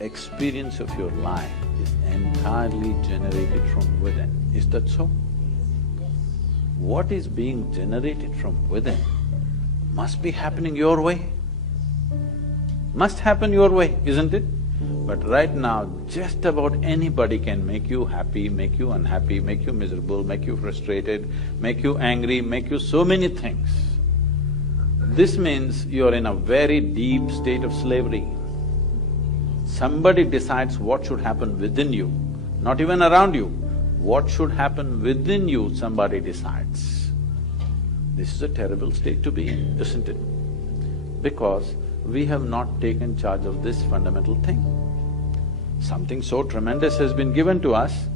experience of your life is entirely generated from within. Is that so? What is being generated from within must be happening your way. Must happen your way, isn't it? But right now, just about anybody can make you happy, make you unhappy, make you miserable, make you frustrated, make you angry, make you so many things. This means you're in a very deep state of slavery. Somebody decides what should happen within you, not even around you. What should happen within you, somebody decides. This is a terrible state to be in, isn't it? Because we have not taken charge of this fundamental thing. Something so tremendous has been given to us,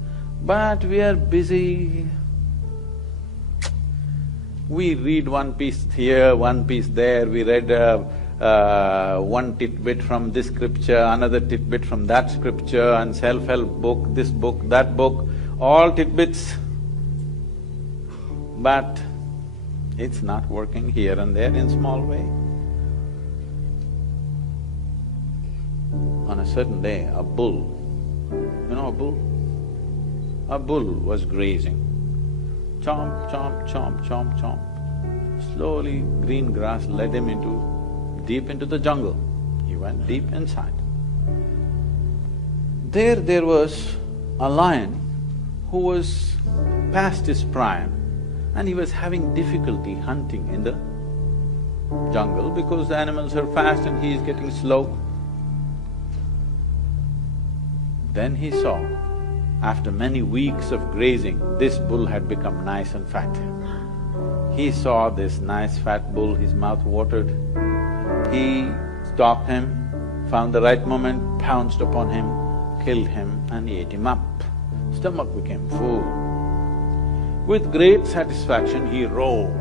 but we are busy. We read one piece here, one piece there, we read one tidbit from this scripture, another tidbit from that scripture, and self-help book, this book, that book, all tidbits. But it's not working here and there in small way. On a certain day, a bull, you know a bull? A bull was grazing. Chomp, chomp, chomp, chomp, chomp. Slowly, green grass led him deep into the jungle. He went deep inside. There was a lion who was past his prime and he was having difficulty hunting in the jungle because the animals are fast and he is getting slow. Then he saw, after many weeks of grazing, this bull had become nice and fat. He saw this nice fat bull, his mouth watered. He stopped him, found the right moment, pounced upon him, killed him and ate him up. Stomach became full. With great satisfaction, he roared.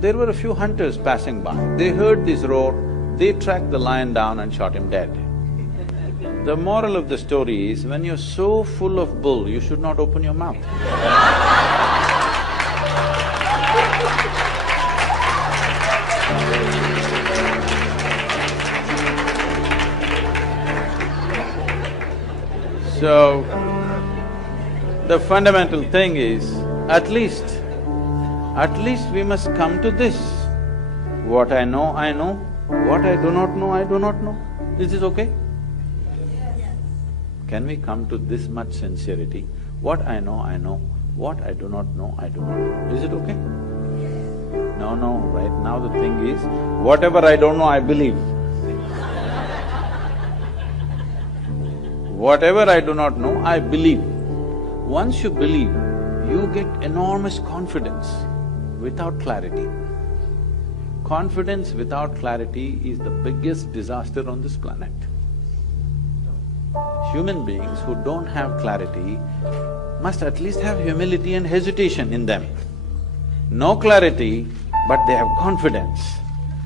There were a few hunters passing by. They heard this roar, they tracked the lion down and shot him dead. The moral of the story is, when you're so full of bull, you should not open your mouth. So, the fundamental thing is, at least we must come to this. What I know, what I do not know, I do not know. Is this okay? Can we come to this much sincerity? What I know, what I do not know, I do not know. Is it okay? No, right now the thing is, whatever I don't know, I believe. Whatever I do not know, I believe. Once you believe, you get enormous confidence without clarity. Confidence without clarity is the biggest disaster on this planet. Human beings who don't have clarity must at least have humility and hesitation in them. No clarity, but they have confidence.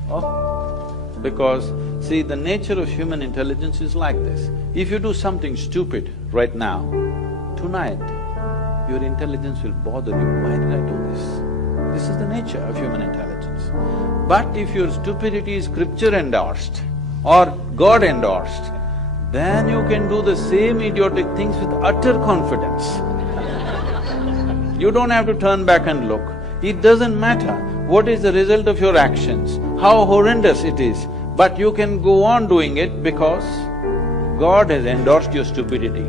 Oh, because see, the nature of human intelligence is like this. If you do something stupid right now, tonight, your intelligence will bother you, why did I do this? This is the nature of human intelligence. But if your stupidity is scripture endorsed or God endorsed, then you can do the same idiotic things with utter confidence. You don't have to turn back and look. It doesn't matter what is the result of your actions, how horrendous it is, but you can go on doing it because God has endorsed your stupidity.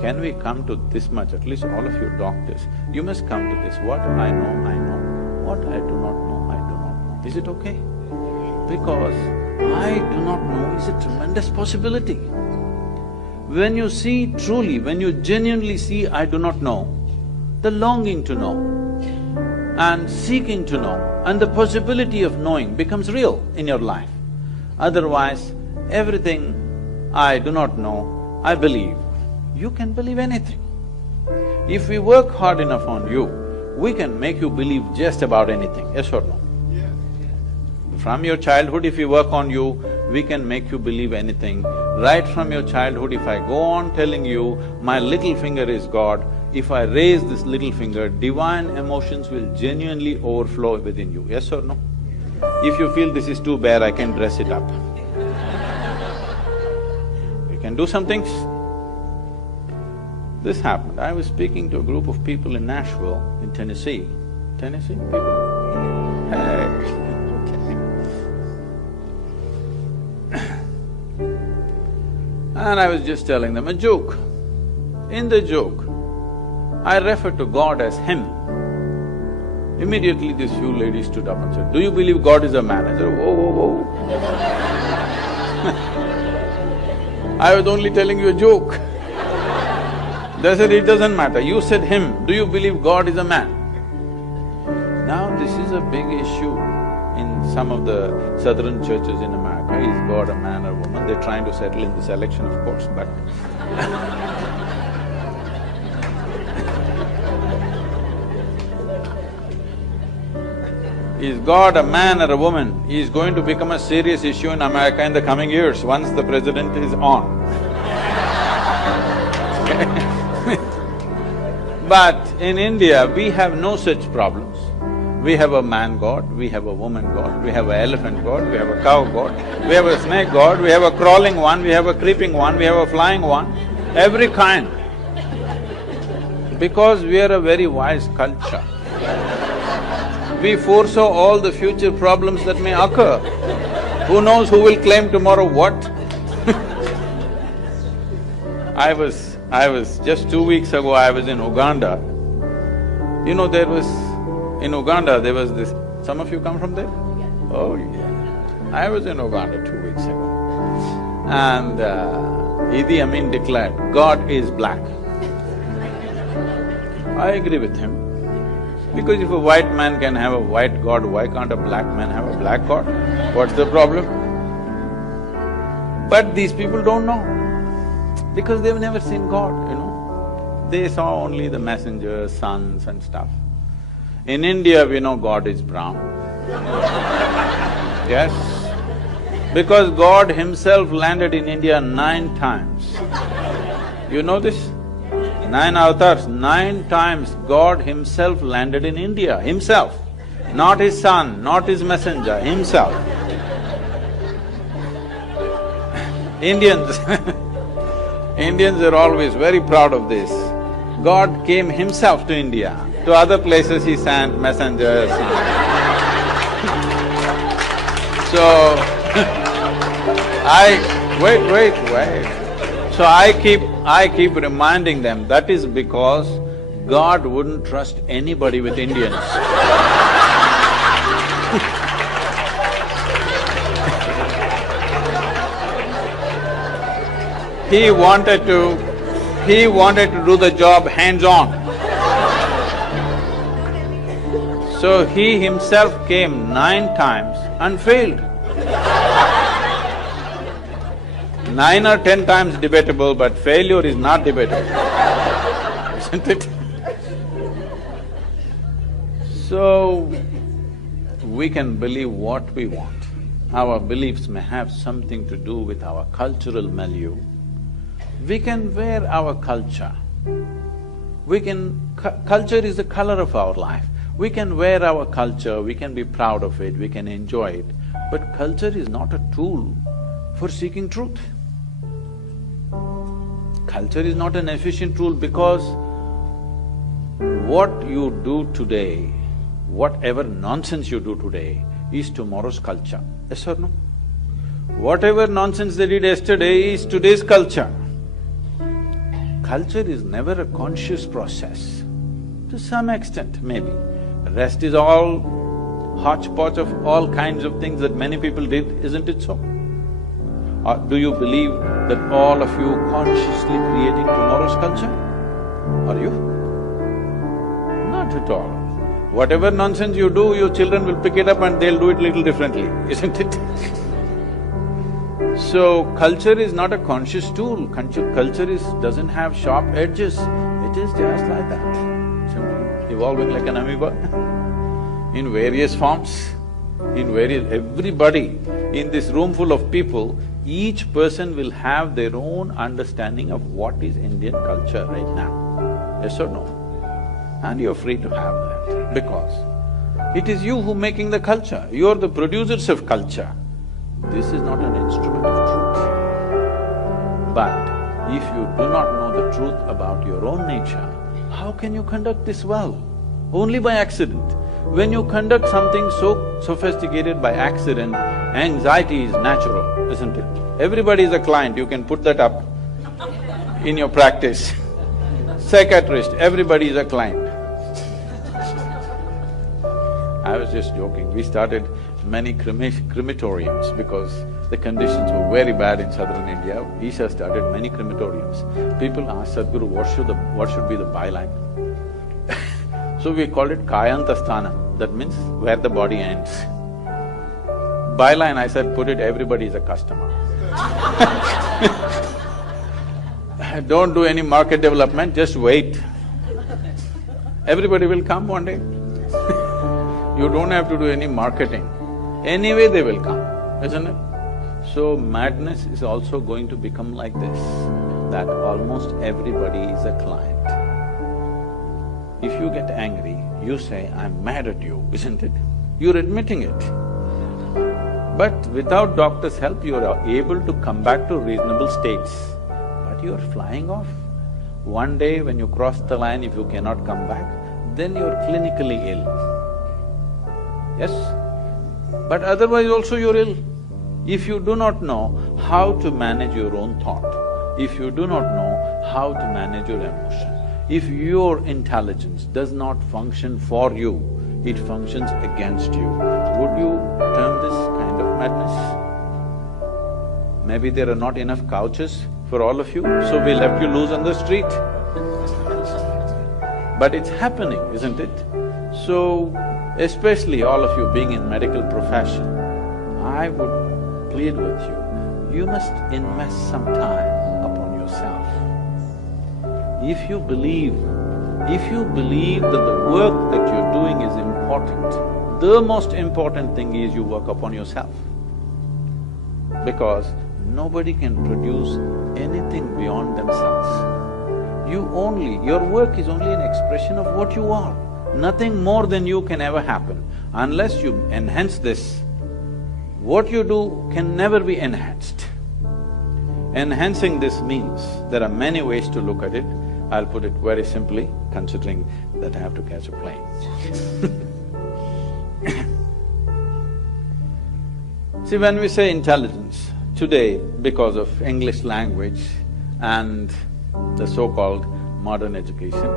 Can we come to this much, at least all of you doctors, you must come to this, what I know, what I do not know, I do not know. Is it okay? Because I do not know is a tremendous possibility. When you see truly, when you genuinely see I do not know, the longing to know and seeking to know and the possibility of knowing becomes real in your life. Otherwise, everything I do not know, I believe. You can believe anything. If we work hard enough on you, we can make you believe just about anything, yes or no? From your childhood, if we work on you, we can make you believe anything. Right from your childhood, if I go on telling you, my little finger is God, if I raise this little finger, divine emotions will genuinely overflow within you, yes or no? If you feel this is too bare, I can dress it up. can do some things. This happened. I was speaking to a group of people in Nashville, in Tennessee. Tennessee people? Hey. And I was just telling them a joke. In the joke, I referred to God as Him. Immediately these few ladies stood up and said, "Do you believe God is a man?" I said, "Whoa, whoa, whoa." I was only telling you a joke. They said, "It doesn't matter, you said Him, do you believe God is a man?" Now this is a big issue in some of the southern churches in America. Is God a man or woman? They're trying to settle in this election, of course, but is God a man or a woman is going to become a serious issue in America in the coming years, once the president is on. But in India, we have no such problems. We have a man god, we have a woman god, we have an elephant god, we have a cow god, we have a snake god, we have a crawling one, we have a creeping one, we have a flying one, every kind. Because we are a very wise culture, we foresaw all the future problems that may occur. Who knows who will claim tomorrow what? I was just 2 weeks ago, I was in Uganda. You know, in Uganda there was this… Some of you come from there? Oh yeah. I was in Uganda 2 weeks ago. And Idi Amin declared, "God is black." I agree with him. Because if a white man can have a white god, why can't a black man have a black god? What's the problem? But these people don't know, because they've never seen God, you know. They saw only the messengers, sons and stuff. In India, we know God is brown. Yes, because God Himself landed in India 9 times. You know this? 9 avatars, 9 times God Himself landed in India, Himself. Not His son, not His messenger, Himself. Indians Indians are always very proud of this. God came Himself to India. To other places He sent messengers. So, wait. So I keep reminding them, that is because God wouldn't trust anybody with Indians. He wanted to do the job hands-on. So He Himself came 9 times and failed. 9 or 10 times debatable, but failure is not debatable, isn't it? So, we can believe what we want. Our beliefs may have something to do with our cultural milieu. We can wear our culture. Culture is the color of our life. We can wear our culture, we can be proud of it, we can enjoy it, but culture is not a tool for seeking truth. Culture is not an efficient tool, because what you do today, whatever nonsense you do today, is tomorrow's culture. Yes or no? Whatever nonsense they did yesterday is today's culture. Culture is never a conscious process. To some extent, maybe. The rest is all hodgepodge of all kinds of things that many people did, isn't it so? Or do you believe that all of you consciously creating tomorrow's culture? Are you? Not at all. Whatever nonsense you do, your children will pick it up and they'll do it little differently, isn't it? So, culture is not a conscious tool. Culture doesn't have sharp edges. It is just like that, simply evolving like an amoeba in various forms, everybody in this room full of people, each person will have their own understanding of what is Indian culture right now. Yes or no? And you're free to have that, because it is you who making the culture, you're the producers of culture. This is not an instrument of truth. But if you do not know the truth about your own nature, how can you conduct this well? Only by accident. When you conduct something so sophisticated by accident, anxiety is natural, isn't it? Everybody is a client, you can put that up in your practice. Psychiatrist, everybody is a client. I was just joking, we started many crematoriums because the conditions were very bad in southern India. Isha started many crematoriums. People asked Sadhguru, what should be the byline? So we called it Kayantasthanam, that means where the body ends. Byline, I said, put it, everybody is a customer. Don't do any market development, just wait. Everybody will come one day. You don't have to do any marketing. Anyway they will come, isn't it? So madness is also going to become like this, that almost everybody is a client. If you get angry, you say, I'm mad at you, isn't it? You're admitting it. But without doctor's help, you are able to come back to reasonable states. But you are flying off. One day when you cross the line, if you cannot come back, then you are clinically ill. Yes? But otherwise also you're ill. If you do not know how to manage your own thought, if you do not know how to manage your emotion, if your intelligence does not function for you, it functions against you, would you term this kind of madness? Maybe there are not enough couches for all of you, so we left you loose on the street. But it's happening, isn't it? So, especially all of you being in medical profession, I would plead with you, you must invest some time upon yourself. If you believe that the work that you're doing is important, the most important thing is you work upon yourself. Because nobody can produce anything beyond themselves. Your work is only an expression of what you are. Nothing more than you can ever happen. Unless you enhance this, what you do can never be enhanced. Enhancing this means there are many ways to look at it. I'll put it very simply, considering that I have to catch a plane. See, when we say intelligence, today, because of English language and the so-called modern education,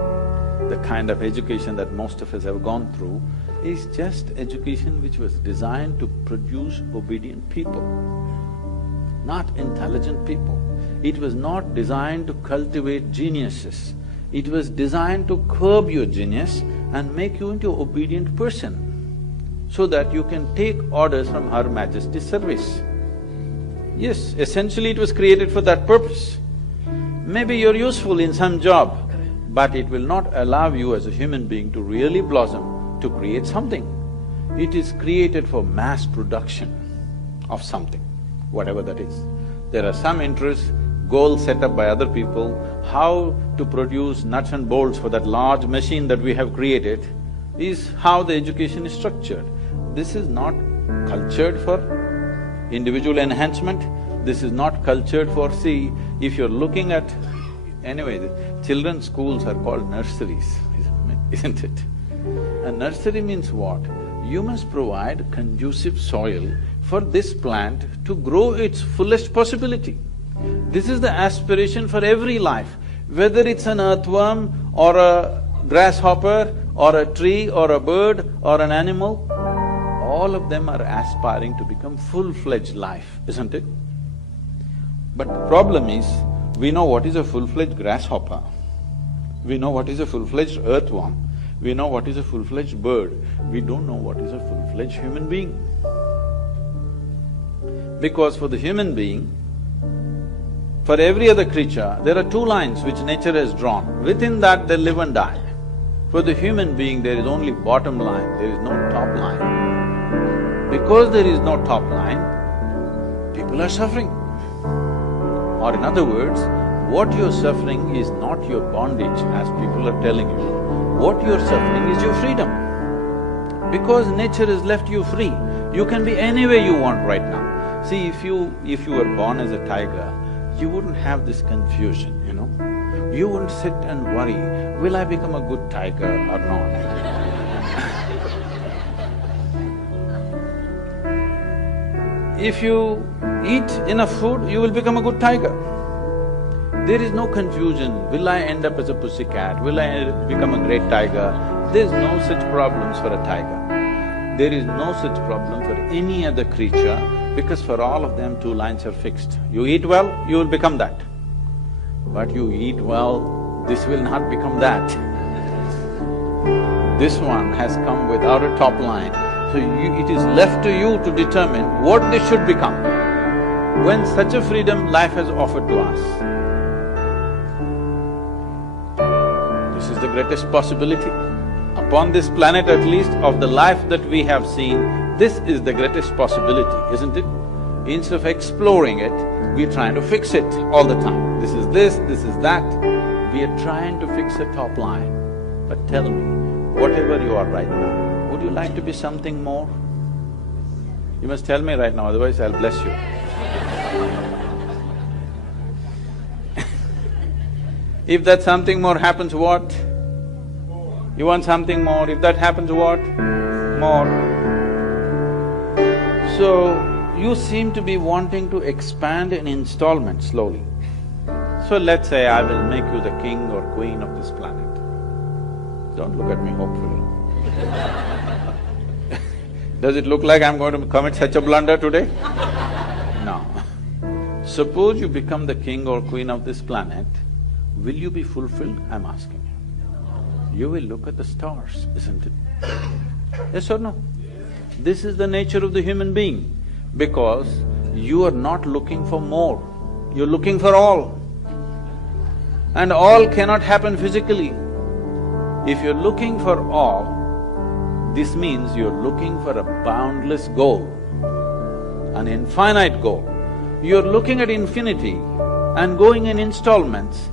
the kind of education that most of us have gone through is just education which was designed to produce obedient people, not intelligent people. It was not designed to cultivate geniuses. It was designed to curb your genius and make you into an obedient person, so that you can take orders from Her Majesty's service. Yes, essentially it was created for that purpose. Maybe you're useful in some job, but it will not allow you as a human being to really blossom, to create something. It is created for mass production of something, whatever that is. There are some interests, goals set up by other people, how to produce nuts and bolts for that large machine that we have created is how the education is structured. This is not cultured for individual enhancement, this is not cultured for… See, if you're looking at… Anyway, the children's schools are called nurseries, isn't it? A nursery means what? You must provide conducive soil for this plant to grow its fullest possibility. This is the aspiration for every life, whether it's an earthworm or a grasshopper or a tree or a bird or an animal, all of them are aspiring to become full-fledged life, isn't it? But the problem is, we know what is a full-fledged grasshopper, we know what is a full-fledged earthworm, we know what is a full-fledged bird, we don't know what is a full-fledged human being. Because for the human being, for every other creature, there are two lines which nature has drawn. Within that they live and die. For the human being, there is only bottom line, there is no top line. Because there is no top line, people are suffering. Or in other words, what you're suffering is not your bondage, as people are telling you. What you're suffering is your freedom. Because nature has left you free, you can be anywhere you want right now. See, if you were born as a tiger, you wouldn't have this confusion, you know. You wouldn't sit and worry, will I become a good tiger or not? If you eat enough food, you will become a good tiger. There is no confusion, will I end up as a pussycat, will I become a great tiger? There's no such problems for a tiger. There is no such problem for any other creature because for all of them, two lines are fixed. You eat well, you will become that. But you eat well, this will not become that. This one has come without a top line, so it is left to you to determine what this should become. When such a freedom life has offered to us, this is the greatest possibility. Upon this planet at least, of the life that we have seen, this is the greatest possibility, isn't it? Instead of exploring it, we're trying to fix it all the time. This is this, this is that. We are trying to fix a top line. But tell me, whatever you are right now, would you like to be something more? You must tell me right now, otherwise I'll bless you. If that something more happens, what? You want something more, if that happens, what? More. So, you seem to be wanting to expand in installments slowly. So let's say I will make you the king or queen of this planet. Don't look at me hopefully. Does it look like I'm going to commit such a blunder today? No. Suppose you become the king or queen of this planet, will you be fulfilled? I'm asking you. You will look at the stars, isn't it? Yes or no? This is the nature of the human being, because you are not looking for more, you're looking for all. And all cannot happen physically. If you're looking for all, this means you're looking for a boundless goal, an infinite goal. You're looking at infinity and going in installments.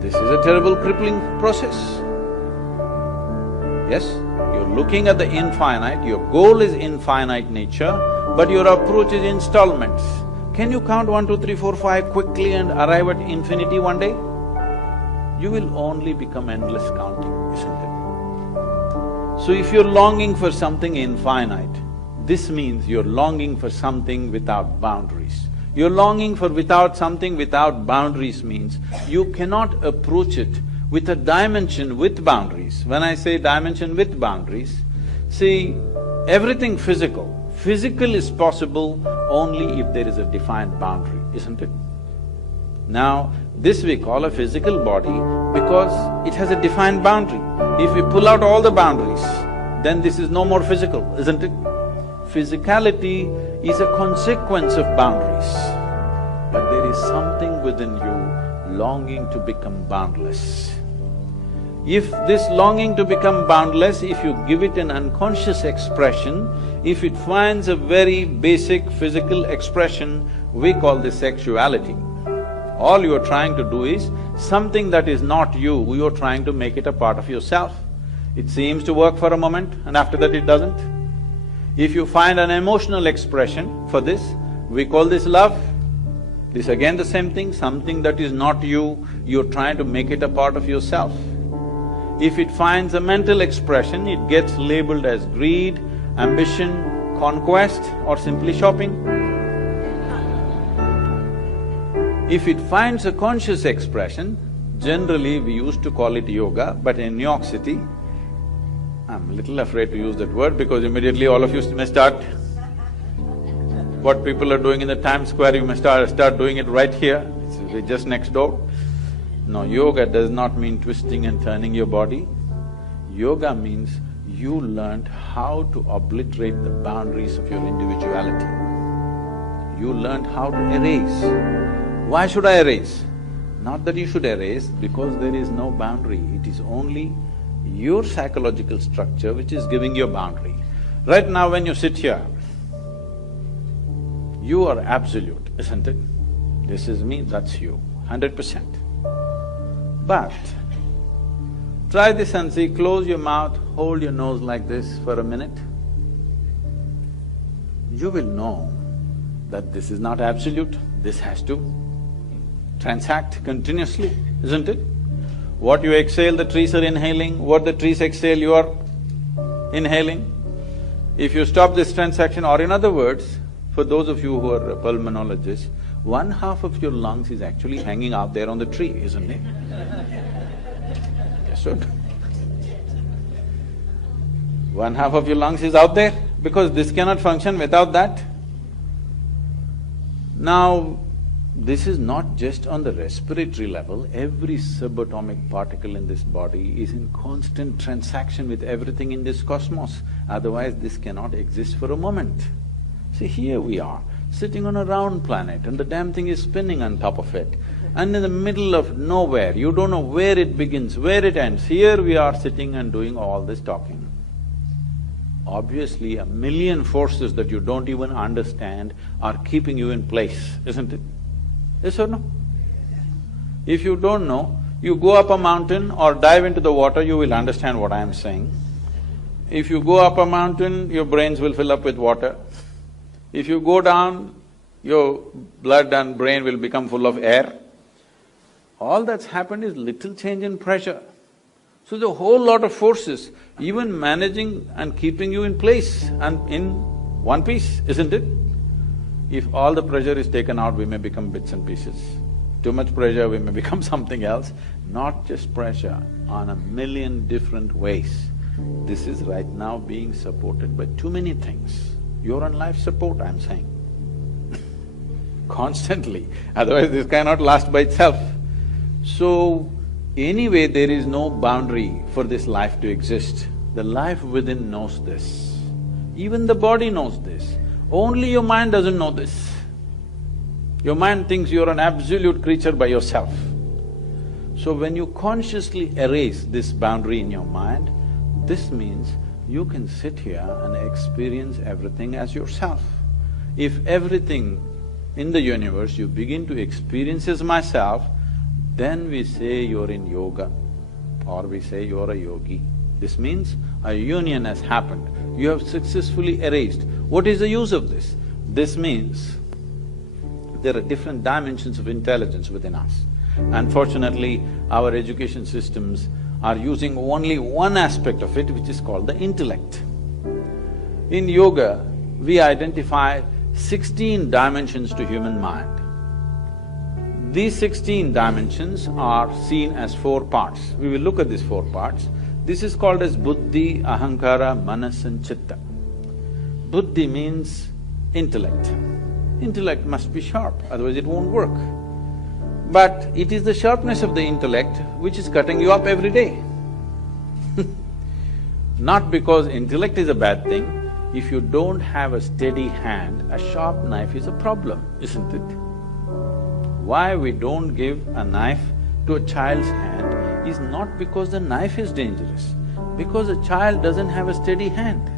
This is a terrible crippling process. Yes, you're looking at the infinite, your goal is infinite nature, but your approach is installments. Can you count 1, 2, 3, 4, 5 quickly and arrive at infinity one day? You will only become endless counting, isn't it? So if you're longing for something infinite, this means you're longing for something without boundaries. You're longing for something without boundaries means you cannot approach it with a dimension with boundaries. When I say dimension with boundaries, see, everything physical is possible only if there is a defined boundary, isn't it? Now, this we call a physical body because it has a defined boundary. If we pull out all the boundaries, then this is no more physical, isn't it? Physicality is a consequence of boundaries, but there is something within you longing to become boundless. If this longing to become boundless, if you give it an unconscious expression, if it finds a very basic physical expression, we call this sexuality. All you are trying to do is something that is not you, you're trying to make it a part of yourself. It seems to work for a moment and after that it doesn't. If you find an emotional expression for this, we call this love. This again the same thing, something that is not you, you're trying to make it a part of yourself. If it finds a mental expression, it gets labeled as greed, ambition, conquest or simply shopping. If it finds a conscious expression, generally we used to call it yoga, but in New York City, I'm a little afraid to use that word because immediately all of you may start… What people are doing in the Times Square, you may start doing it right here, it's just next door. No, yoga does not mean twisting and turning your body. Yoga means you learned how to obliterate the boundaries of your individuality. You learned how to erase. Why should I erase? Not that you should erase, because there is no boundary, it is only your psychological structure which is giving you a boundary. Right now when you sit here, you are absolute, isn't it? This is me, that's you, 100%. But try this and see, close your mouth, hold your nose like this for a minute. You will know that this is not absolute, this has to transact continuously, isn't it? What you exhale, the trees are inhaling, what the trees exhale, you are inhaling. If you stop this transaction, or in other words, for those of you who are pulmonologists, 1/2 of your lungs is actually hanging out there on the tree, isn't it? Yes or no? 1/2 of your lungs is out there, because this cannot function without that. Now, this is not just on the respiratory level, every subatomic particle in this body is in constant transaction with everything in this cosmos, otherwise this cannot exist for a moment. See, here we are, sitting on a round planet and the damn thing is spinning on top of it. And in the middle of nowhere, you don't know where it begins, where it ends. Here we are sitting and doing all this talking. Obviously, a million forces that you don't even understand are keeping you in place, isn't it? Yes or no? If you don't know, you go up a mountain or dive into the water, you will understand what I am saying. If you go up a mountain, your brains will fill up with water. If you go down, your blood and brain will become full of air. All that's happened is little change in pressure. So the whole lot of forces, even managing and keeping you in place and in one piece, isn't it? If all the pressure is taken out, we may become bits and pieces. Too much pressure, we may become something else. Not just pressure, on a million different ways. This is right now being supported by too many things. You're on life support, I'm saying. Constantly, otherwise this cannot last by itself. So, anyway, there is no boundary for this life to exist. The life within knows this. Even the body knows this. Only your mind doesn't know this. Your mind thinks you're an absolute creature by yourself. So when you consciously erase this boundary in your mind, this means you can sit here and experience everything as yourself. If everything in the universe you begin to experience as myself, then we say you're in yoga, or we say you're a yogi. This means a union has happened, you have successfully erased. What is the use of this? This means there are different dimensions of intelligence within us. Unfortunately, our education systems are using only one aspect of it, which is called the intellect. In yoga, we identify 16 dimensions to human mind. These 16 dimensions are seen as 4 parts. We will look at these 4 parts. This is called as buddhi, ahankara, manas and chitta. Buddhi means intellect. Intellect must be sharp, otherwise it won't work. But it is the sharpness of the intellect which is cutting you up every day. Not because intellect is a bad thing. If you don't have a steady hand, a sharp knife is a problem, isn't it? Why we don't give a knife to a child's hand is not because the knife is dangerous, because the child doesn't have a steady hand.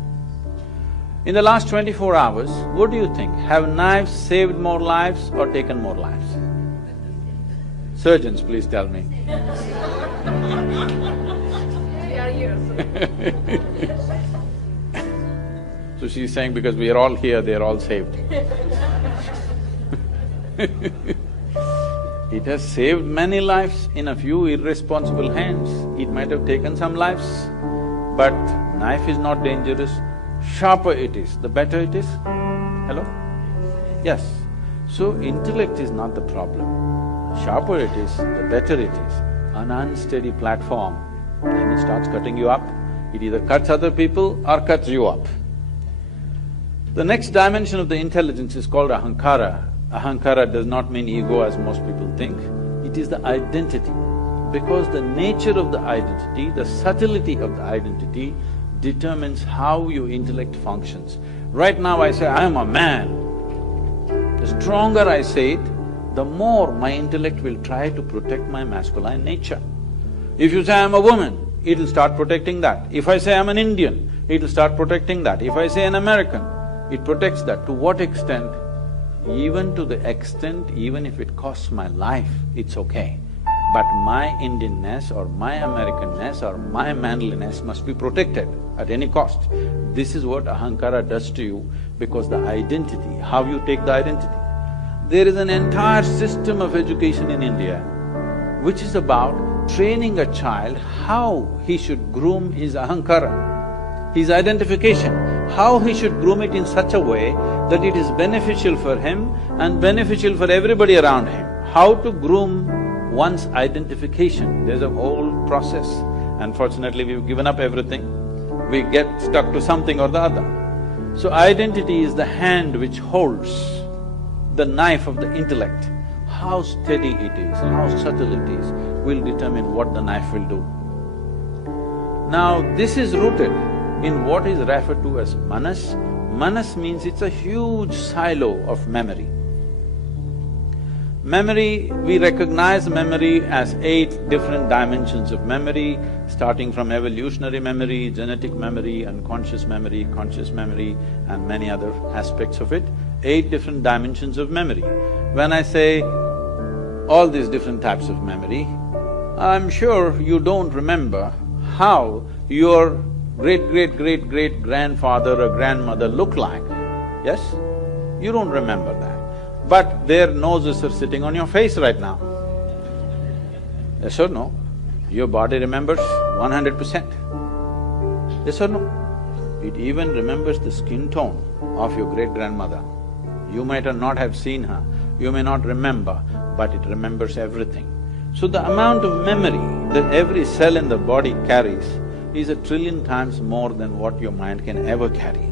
In the last 24 hours, what do you think? Have knives saved more lives or taken more lives? Surgeons, please tell me. So she's saying because we are all here, they're all saved. It has saved many lives in a few irresponsible hands. It might have taken some lives, but knife is not dangerous. Sharper it is, the better it is. Hello? Yes. So intellect is not the problem. Sharper it is, the better it is. An unsteady platform, then it starts cutting you up. It either cuts other people or cuts you up. The next dimension of the intelligence is called ahankara. Ahankara does not mean ego as most people think, it is the identity. Because the nature of the identity, the subtlety of the identity determines how your intellect functions. Right now I say, I am a man. The stronger I say it, the more my intellect will try to protect my masculine nature. If you say I'm a woman, it'll start protecting that. If I say I'm an Indian, it'll start protecting that. If I say an American, it protects that. To what extent? Even to the extent, even if it costs my life, it's okay. But my Indianness or my Americanness or my manliness must be protected at any cost. This is what ahankara does to you, because the identity, how you take the identity. There is an entire system of education in India which is about training a child how he should groom his ahankara, his identification, how he should groom it in such a way that it is beneficial for him and beneficial for everybody around him. How to groom one's identification, there's a whole process. Unfortunately, we've given up everything, we get stuck to something or the other. So identity is the hand which holds the knife of the intellect. How steady it is, how subtle it is, will determine what the knife will do. Now, this is rooted in what is referred to as manas. Manas means it's a huge silo of memory. Memory, we recognize memory as 8 different dimensions of memory, starting from evolutionary memory, genetic memory, unconscious memory, conscious memory, and many other aspects of it. 8 different dimensions of memory. When I say all these different types of memory, I'm sure you don't remember how your great-great-great-great-grandfather or grandmother looked like, yes? You don't remember that. But their noses are sitting on your face right now. Yes or no? Your body remembers 100%. Yes or no? It even remembers the skin tone of your great-grandmother. You might not have seen her, you may not remember, but it remembers everything. So the amount of memory that every cell in the body carries is 1,000,000,000,000 times more than what your mind can ever carry.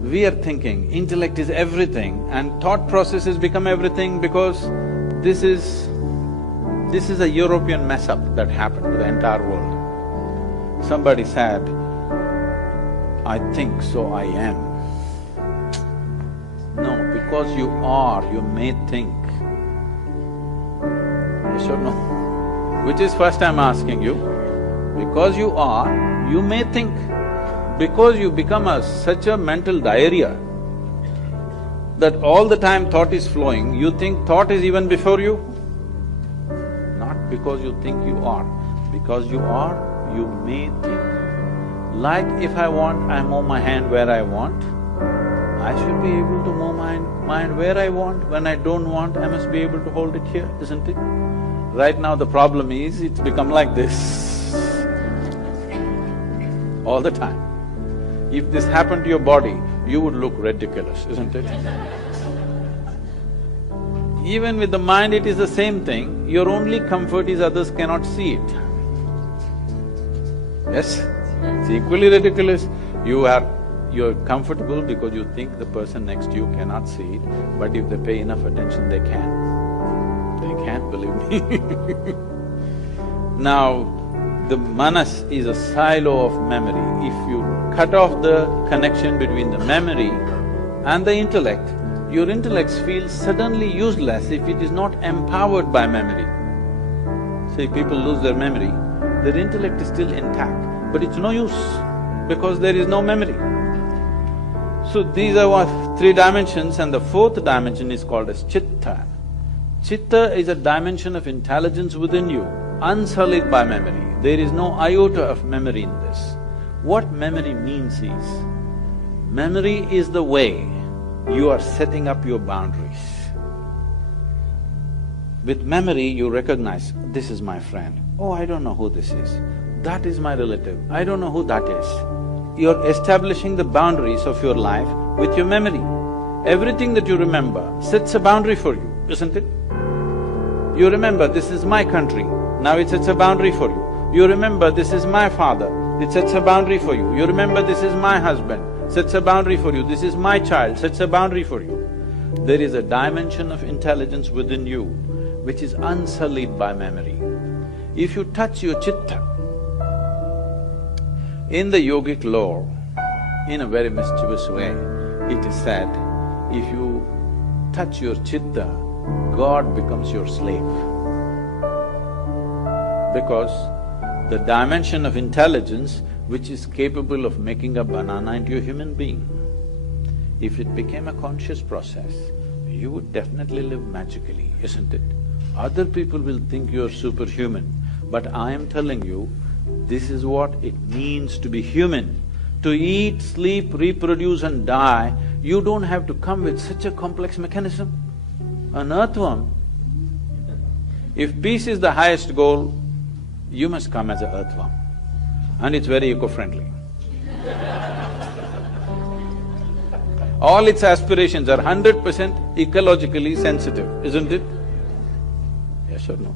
We are thinking intellect is everything and thought processes become everything because this is a European mess-up that happened to the entire world. Somebody said, "I think, so I am." No, because you are, you may think. Yes or no? Which is first I'm asking you, because you are, you may think. Because you become such a mental diarrhea that all the time thought is flowing, you think thought is even before you. Not because you think you are, because you are, you may think. Like if I want, I move my hand where I want, I should be able to move my mind where I want. When I don't want, I must be able to hold it here, isn't it? Right now the problem is, it's become like this all the time. If this happened to your body, you would look ridiculous, isn't it? Even with the mind, it is the same thing. Your only comfort is others cannot see it. Yes? It's equally ridiculous. You're comfortable because you think the person next to you cannot see it, but if they pay enough attention, they can. They can't, believe me. Now, the manas is a silo of memory. If you cut off the connection between the memory and the intellect, your intellect feels suddenly useless if it is not empowered by memory. See, people lose their memory, their intellect is still intact, but it's no use because there is no memory. So these are 3 dimensions, and the 4th dimension is called as chitta. Chitta is a dimension of intelligence within you, unsullied by memory. There is no iota of memory in this. What memory means is, memory is the way you are setting up your boundaries. With memory, you recognize, this is my friend, oh, I don't know who this is, that is my relative, I don't know who that is. You're establishing the boundaries of your life with your memory. Everything that you remember sets a boundary for you, isn't it? You remember, this is my country, now it sets a boundary for you. You remember, this is my father, it sets a boundary for you. You remember, this is my husband, sets a boundary for you. This is my child, sets a boundary for you. There is a dimension of intelligence within you which is unsullied by memory. If you touch your chitta, in the yogic lore, in a very mischievous way, it is said, if you touch your chitta, God becomes your slave. Because the dimension of intelligence which is capable of making a banana into a human being, if it became a conscious process, you would definitely live magically, isn't it? Other people will think you're superhuman, but I am telling you, this is what it means to be human. To eat, sleep, reproduce and die, You don't have to come with such a complex mechanism. An earthworm, if peace is the highest goal, you must come as an earthworm, and it's very eco-friendly. All its aspirations are 100% ecologically sensitive, isn't it? Yes or no?